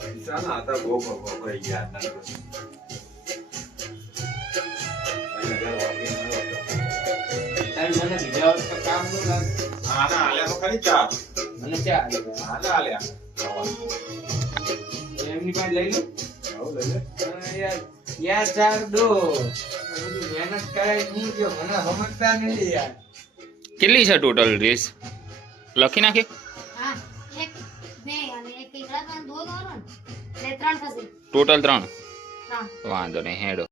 પૈસા ના હતા બહુ વપરાઈ ગયા ના મને બીજા તો કામ નું લાગે. આના આલ્યા તો ખરી ચા મને ચા આના આલ્યા એમની પાસે લઈ લો. આવું લઈ લે યાર યાર ચાર દો બધી મહેનત કરાય હું જો મને સમજતા નહીં યાર. કેટલી છે ટોટલ ડ્રેસ લખી નાખી હા એક બે અને એક ઈકડા પણ દો દો ને એટલે ત્રણ થશે. ટોટલ 3 હા વાંધો નહીં હેડો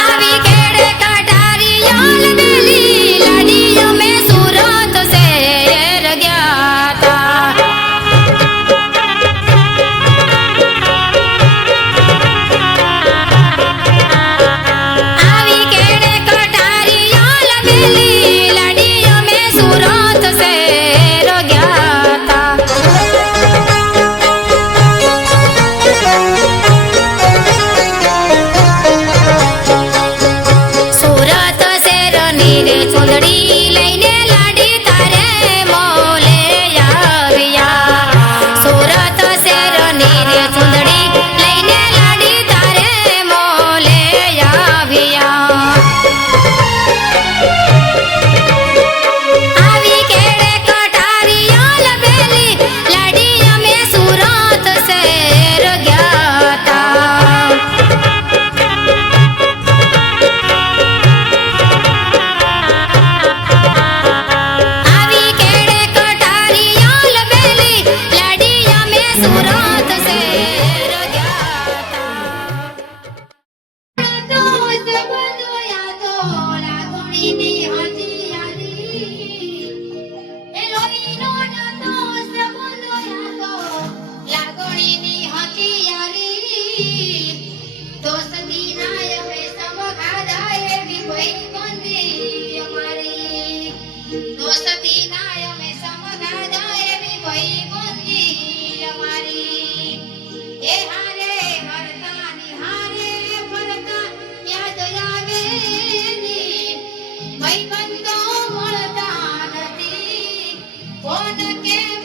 આવી કેડે કટારીયા લબેલી લાડીઓ મે સુરત શહેર ગયા તા. આવી કેડે કટારીયા લબેલી લાડીઓ મે સુરત શહેર ગયા તા. સુરત શેરની રે ચૂંદડી લઈને લાડી તારે મોલે આવ્યા. સુરત શેરની રે ચૂંદડી લઈને લાડી તારે મોલે આવ્યા. આવી કેડે કટારીયા લબેલી લાડી અમે સુરત શહેર ગયા તા. આવી કેડે કટારીયા લબેલી લાડી અમે સુરત શહેર ગયા તા. દોસ્ત બંધોયા તો લાગણીની હથિયારી. એ લોહીનો દોસ્ત બંધોયા તો લાગણીની હથિયારી. દોસ્તી નાય મે સમગાદા એવી ભાઈબંધી અમારી. દોસ્તી નાય મે સમગાદા એવી ભાઈબંધી અમારી. એ હારે હરતા ની હારે ફરતા યાદ આવે ની. ભાઈબંધો મળતા નથી કોણ કેમ